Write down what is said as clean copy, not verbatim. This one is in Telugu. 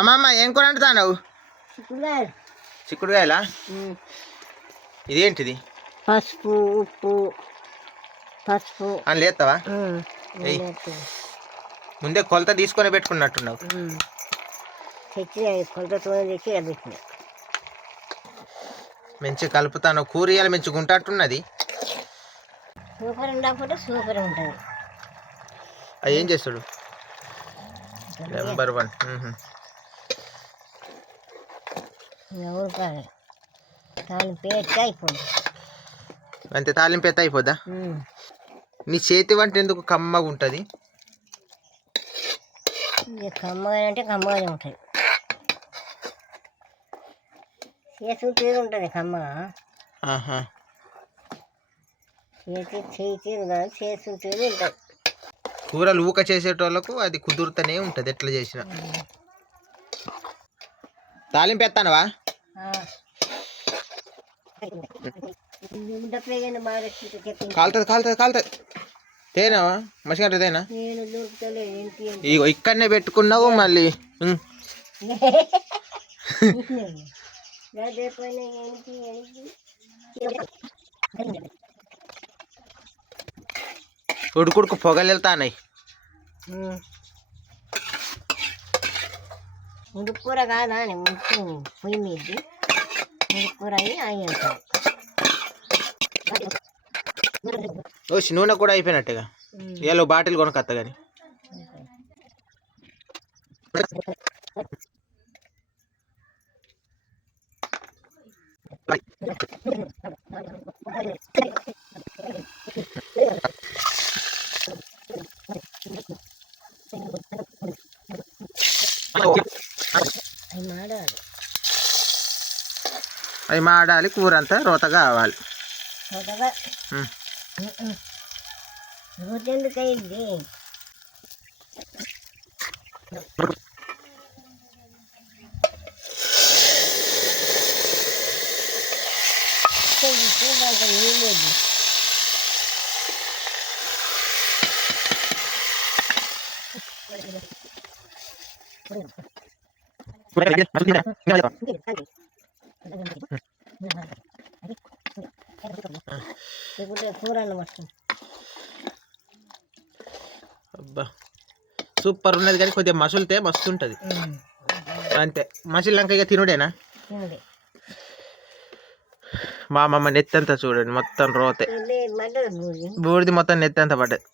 అమ్మమ్మ ఏం కూర వండుతావు? చిక్కుడుకాయలా? ఇదేంటిది? పసుపు ఉప్పు పసుపు అని లేస్తావా? ముందే కొలత తీసుకొని పెట్టుకున్నట్టున్నావు. తెచ్చి కొలతతో తెచ్చి పెట్టిన మంచిగా కలుపుతాను. కూర ఇయ్యాలి మంచిగా ఉంటట్టున్నది. సూపర్ ఉండకపోతే సూపర్ ఉంటుంది. అది ఏం చేస్తాడు? నెంబర్ 1. తాలింపు ఎత్తే అయిపోద్ది. అంతే, తాలింపు ఎత్తే అయిపోద్దా? నీ చేతి వంట ఎందుకు కమ్మగా ఉంటుంది? కమ్మగా అంటే కమ్మగానే ఉంటుంది. చేసి తీరు ఉంటుంది కమ్మగా. చేయి తీరు కాదు, చేసి తీరు ఉంటుంది. కూరలు ఊక చేసేటోళ్ళకు అది కుదురుతూనే ఉంటుంది ఎట్లా చేసినా. తాలింపు ఎత్తానవా? కాలుతుంది. తేనావా? మసిగంట తేనా? ఇగో ఇక్కడనే పెట్టుకున్నావు మళ్ళీ. ఉడుకుడుకు పొగలు వెళ్తాన్నాయి. ఉడుకూర కాదా అని పొయ్యి మీది ఉడుకూర అయ్యి అయ్యేస్తాం. నూనె కూడా అయిపోయినట్టుగా. ఇవాళ బాటిల్ కొనకత్తా కానీ. అవి మాడాలి. కూర అంతా రోత కావాలి. ఎందుకు అయింది? నీళ్ళేది కూర అబ్బా సూపర్ ఉన్నది కానీ కొద్దిగా మసులితే మస్తు ఉంటుంది. అంతే, మసిలినాక ఇక తినుడేనా? మా అమ్మమ్మ నెత్తంతా చూడండి మొత్తం రోతే, బూడిది మొత్తం నెత్తంతా పడ్డది.